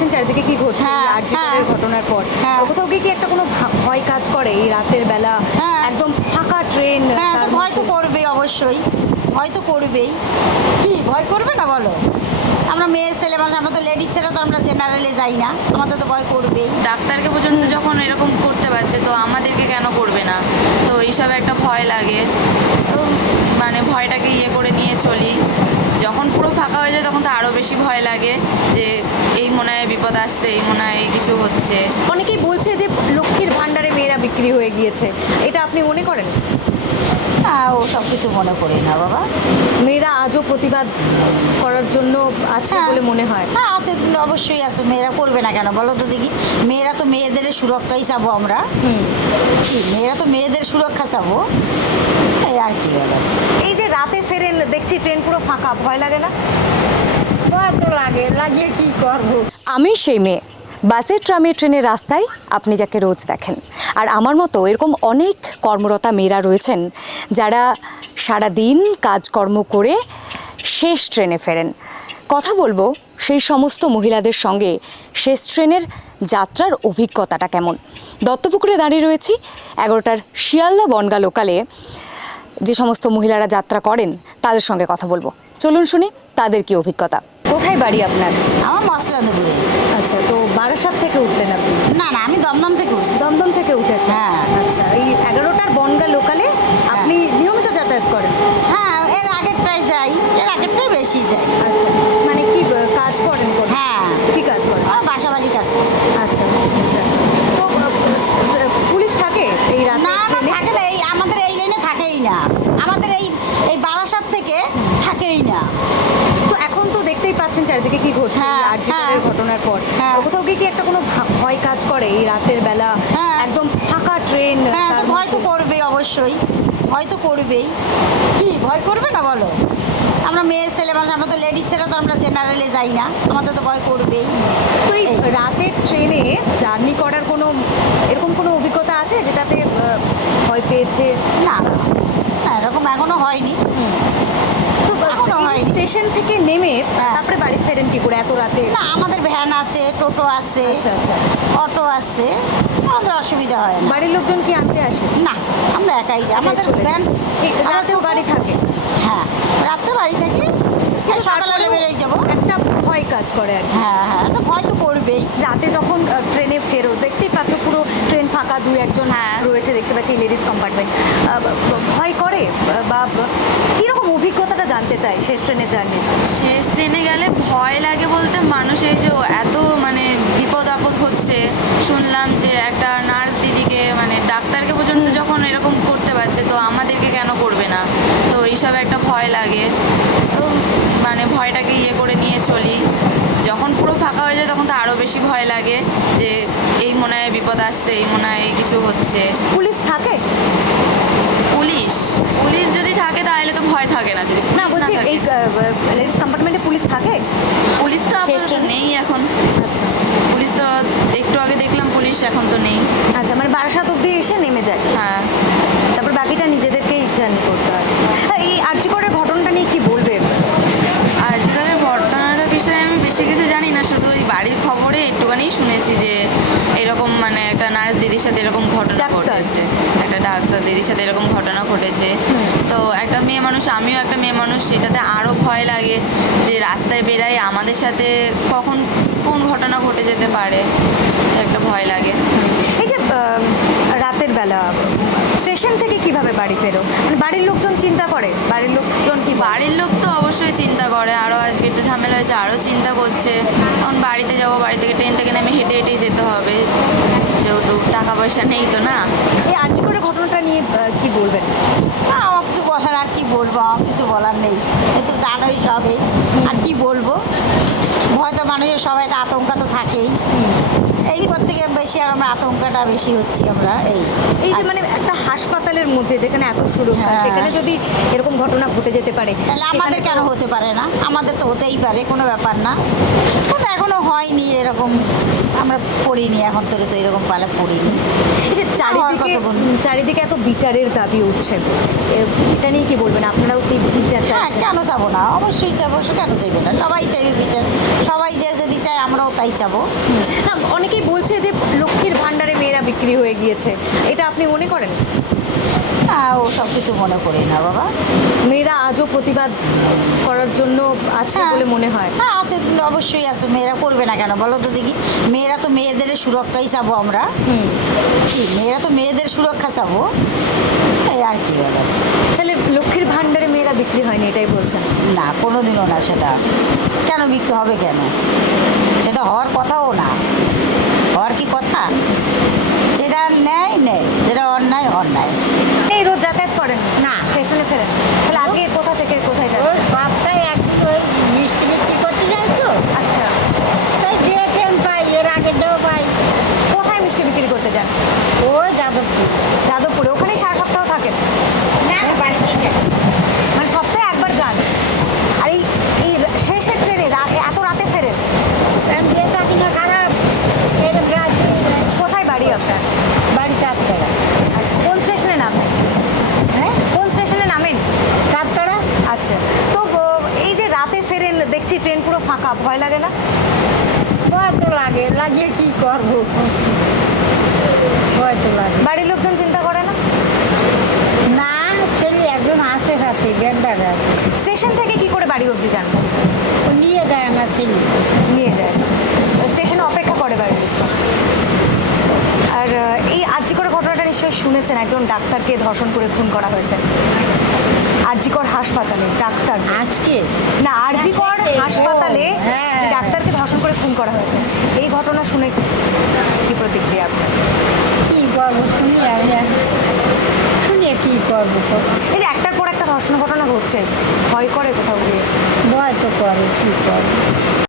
পাচ্ছেন চারিদিকে কি ঘটছে হ্যাঁ, আর্জিকের হ্যাঁ। ঘটনার পর। হ্যাঁ। কোথাও গিয়ে কি একটা কোনো ভা- ভয় কাজ করে এই রাতের বেলা? হ্যাঁ। একদম ফাঁকা ট্রেন হ্যাঁ ভয় তো করবে অবশ্যই ভয় তো করবেই। কি ভয় করবে না বলো? আমরা মেয়ে ছেলে মানুষ আমরা তো লেডিস ছেলে তো আমরা জেনারেলে যাই না। আমাদের তো ভয় করবেই। ডাক্তারকে পর্যন্ত যখন এরকম করতে পারছে তো আমাদেরকে কেন করবে না? তো এইসব একটা ভয় লাগে। তো মানে ভয়টাকে ইয়ে করে নিয়ে চলি যখন পুরো ফাঁকা হয়ে যায় তখন তো আরও বেশি ভয় লাগে যে এই মনে হয় বিপদ আসছে এই মনে হয় কিছু হচ্ছে। অনেকেই বলছে যে লক্ষ্মীর ভাণ্ডারে মেয়েরা বিক্রি হয়ে গিয়েছে। এটা আপনি মনে করেন? না ও সব কিছু মনে করি না বাবা। মেয়েরা আজও প্রতিবাদ করার জন্য আছে হ্যাঁ। বলে মনে হয়। হ্যাঁ আছে অবশ্যই আছে। মেয়েরা করবে না কেন? বলো তো দেখি। মেয়েরা তো মেয়েদের সুরক্ষাই চাবো আমরা। হুম। মেয়েরা তো মেয়েদের সুরক্ষা চাবো? এই আর কি এই যে রাতে ফেরেন দেখছি ট্রেন পুরো ফাঁকা ভয় লাগে না? আমি সেই মেয়ে। বাসে ট্রামে ট্রেনের রাস্তায় আপনি যাকে রোজ দেখেন। আর আমার মতো এরকম অনেক কর্মরতা মেয়েরা রয়েছেন, যারা সারা দিন কাজকর্ম করে শেষ ট্রেনে ফেরেন। কথা বলব সেই সমস্ত মহিলাদের সঙ্গে শেষ ট্রেনের যাত্রার অভিজ্ঞতাটা কেমন? দত্তপুকুরে দাঁড়িয়ে রয়েছি, এগারোটার শিয়ালদা বনগা লোকালে যে সমস্ত মহিলারা যাত্রা করেন, তাদের সঙ্গে কথা বলব। চলুন শুনি তাদের কি অভিজ্ঞতা। কোথায় বাড়ি আপনার? আমার মশলা দেবুরে আচ্ছা তো বারাসাত থেকে উঠলেন আপনি? না না আমি দমদম থেকে উঠছি। দমদম থেকে উঠেছে হ্যাঁ। আচ্ছা এই এগারোটার বনগা লোকালে আপনি নিয়মিত যাতায়াত করেন? হ্যাঁ এর আগেরটাই যাই এর আগেরটাই বেশি যাই। আচ্ছা মানে কি কাজ করেন হ্যাঁ। কি কাজ করেন? বাসাবাড়ি কাজ করি। আচ্ছা আচ্ছা ঠিক আছে। তো পুলিশ থাকে এই রাতে? না না? থাকে না এই আমাদের এই লাইনে থাকেই না। আমাদের এই এই বারাসাত থেকে থাকেই না তো এখন তো দেখতেই পাচ্ছেন চারিদিকে কি ঘটছে আর আর্জিকের হ্যাঁ। ঘটনার পর। হ্যাঁ। কোথাও গিয়ে কি একটা কোনো ভয় কাজ করে এই রাতের বেলা? হ্যাঁ। একদম ফাঁকা ট্রেন হ্যাঁ ভয় তো করবে অবশ্যই। ভয় তো করবেই। কি ভয় করবে না বলো? আমরা মেয়ে ছেলে মানুষ আমরা তো লেডিস ছেলে তো আমরা জেনারেলে যাই না। আমাদের তো ভয় করবেই। তো এই। রাতের ট্রেনে জার্নি করার কোনো এরকম কোনো অভিজ্ঞতা আছে যেটাতে ভয় পেয়েছে? না না এরকম এখনও হয়নি তো এখনও এই হয়নি। স্টেশন থেকে নেমে হ্যাঁ। তারপরে বাড়ি ফেরেন কি করে এত রাতে? না আমাদের ভ্যান আছে টোটো আছে আচ্ছা আচ্ছা। অটো আছে আমাদের অসুবিধা হয় না। বাড়ির লোকজন কি আনতে আসে? না আমরা একাই যাই। আমাদের ভ্যান রাতেও গাড়ি থাকে? হ্যাঁ রাত্রে বাড়ি থাকে। সকালে বেরোই যাব। একটা ভয় কাজ করে আর হ্যাঁ হ্যাঁ তো ভয় তো করবেই। রাতে যখন ট্রেনে ফেরো দেখতেই পাচ্ছ পুরো ট্রেন ফাঁকা দুই একজন হ্যাঁ। রয়েছে দেখতে পাচ্ছি লেডিস কম্পার্টমেন্ট ভয় করে? বা জানতে চাই শেষ ট্রেনে জার্নি শেষ ট্রেনে গেলে ভয় লাগে বলতে মানুষ এই যে এত মানে বিপদ আপদ হচ্ছে শুনলাম যে একটা নার্স দিদিকে মানে ডাক্তারকে পর্যন্ত যখন এরকম করতে পারছে তো আমাদেরকে কেন করবে না? তো এইসব একটা ভয় লাগে। তো মানে ভয়টাকে ইয়ে করে নিয়ে চলি। যখন পুরো ফাঁকা হয়ে যায় তখন তো আরও বেশি ভয় লাগে যে এই মনে হয় বিপদ আসছে এই মনে হয় কিছু হচ্ছে। পুলিশ থাকে? পুলিশ। পুলিশ যদি থাকে তাহলে তো ভয় থাকে না যদি না বলছি এই লেডিস কম্পার্টমেন্টে পুলিশ থাকে? পুলিশ তো আপাতত নেই এখন। আচ্ছা। পুলিশ তো একটু আগে দেখলাম পুলিশ এখন তো নেই। আচ্ছা মানে বারাসাত অব্দি এসে নেমে যায়? হ্যাঁ। তারপর বাকিটা নিজেদেরকেই জার্নি করতে হয় হ্যাঁ, এই আর্যিকরের ঘটনাটা নিয়ে কি বলবে আজকালের ঘটনার বিষয়ে আমি বেশি কিছু জানি না শুধু ওই বাড়ির খবরে একটুখানি শুনেছি যে এরকম মানে একটা নার্স দিদির সাথে এরকম ঘটনা ঘটেছে। একটা ডাক্তার দিদির সাথে এরকম ঘটনা ঘটেছে। তো একটা মেয়ে মানুষ আমিও একটা মেয়ে মানুষ সেটাতে আরও ভয় লাগে যে রাস্তায় বেরাই আমাদের সাথে কখন কোন ঘটনা ঘটে যেতে পারে একটা ভয় লাগে। এই যে রাতের বেলা স্টেশন থেকে কীভাবে বাড়ি ফেরো? মানে বাড়ির লোকজন চিন্তা করে? বাড়ির লোকজন কি বাড়ির লোক তো অবশ্যই চিন্তা করে আরও একটু ঝামেলা হয়েছে আরও চিন্তা করছে। এখন বাড়িতে যাব বাড়ি থেকে ট্রেন থেকে নেমে হেঁটে হেঁটেই যেতে হবে। যেহেতু টাকা পয়সা নেই তো না। এই আজকের ঘটনাটা নিয়ে কি বলবেন? আমার কিছু বলার আর কি বলব? আমার কিছু বলার নেই। এ তো জানোই সবে আর কি বলব? ভয় তো মানুষের সবাই আতঙ্ক তো থাকেই। এই পর থেকে বেশি আর আমরা আতঙ্কটা বেশি হচ্ছি আমরা এই এই যে মানে একটা হাসপাতালের মধ্যে যেখানে এত সুরক্ষা হ্যাঁ। সেখানে যদি এরকম ঘটনা ঘটে যেতে পারে তাহলে আমাদের কেন হতে পারে না আমাদের তো হতেই পারে কোনো ব্যাপার না কিন্তু এখনও হয়নি এরকম আমরা পড়িনি এখন তো এরকম পালা পড়িনি চারিদিকে। চারিদিকে এত বিচারের দাবি উঠছে। এটা নিয়ে কি বলবেন? আপনারাও কি বিচার হ্যাঁ কেন চাবো না? অবশ্যই সে কেন চাইবে না? সবাই চাইবে বিচার। সবাই যে যদি চায় আমরাও তাই চাবো। না অনেকেই বলছে যে লক্ষ্মীর ভাণ্ডারে মেয়েরা বিক্রি হয়ে গিয়েছে। এটা আপনি মনে করেন? ও সব কিছু মনে করি না বাবা। মেয়েরা আজও প্রতিবাদ করার জন্য আছে হ্যাঁ। বলে মনে হয়। হ্যাঁ আছে অবশ্যই আছে। মেয়েরা করবে না কেন? বলো তো দেখি। মেয়েরা তো মেয়েদের সুরক্ষাই চাবো আমরা। কি মেয়েরা তো মেয়েদের সুরক্ষা চাবো? এই আর কি তাহলে লক্ষ্মীর ভাণ্ডারে মেয়েরা বিক্রি হয়নি এটাই বলছেন? না কোনোদিনও না সেটা। কেন বিক্রি হবে কেন? সেটা হওয়ার কথাও না। হওয়ার কি কথা? যেটা নেয় নেয় যেটা অন্যায় অন্যায়। এই রোজ যাতায়াত করেন? না। স্টেশনে ফেরেন। তাহলে আজকে কোথা থেকে কোথায় ওর যাচ্ছেন বাপটাই একদিন ওই মিষ্টি বিক্রি করতে যায় তো আচ্ছা তাই যে ট্রেন পাই এর আগেরটাও পাই কোথায় মিষ্টি বিক্রি করতে যান ও যাদবপুর যাদবপুরে ওখানে সারা সপ্তাহ থাকেন মানে সপ্তাহে একবার যান আর এই এই শেষের ট্রেনে রা- এত রাতে ফেরেন বিয়ে থাকি না খারাপ এরকম রাজ্যে কোথায় বাড়ি আপনার বাড়ি চারতলা আচ্ছা কোন স্টেশনে নামেন হ্যাঁ কোন স্টেশনে নামেন চারতলা আচ্ছা তো ব- এই যে রাতে ফেরেন দেখছি ট্রেন ভয় লাগে না? ভয় তো লাগে লাগিয়ে কি করব? ভয় তো লাগে। বাড়ির লোকজন চিন্তা করে না? না ছেলে একজন আসে সাথে ব্যান্ডার আছে। স্টেশন থেকে কি করে বাড়ি অবধি যান? ও নিয়ে যায় আমার ছেলে। নিয়ে যায়। স্টেশনে অপেক্ষা করে বাড়ির লোকজন। আর এই আর্যিকর ঘটনাটা নিশ্চয়ই শুনেছেন একজন ডাক্তারকে ধর্ষণ করে খুন করা হয়েছে। আরজিকর হাসপাতালে ডাক্তার। আজকে? না আরজিকর ও, হাসপাতালে হ্যাঁ। ডাক্তারকে ধর্ষণ করে খুন করা হয়েছে। এই ঘটনা শুনে কি প্রতিক্রিয়া? আপনার কি করব শুনি শুনে কি করব? এই যে একটার পর একটা ধর্ষণ ঘটনা ঘটছে ভয় করে কোথাও গিয়ে? ভয় তো করে কি করব?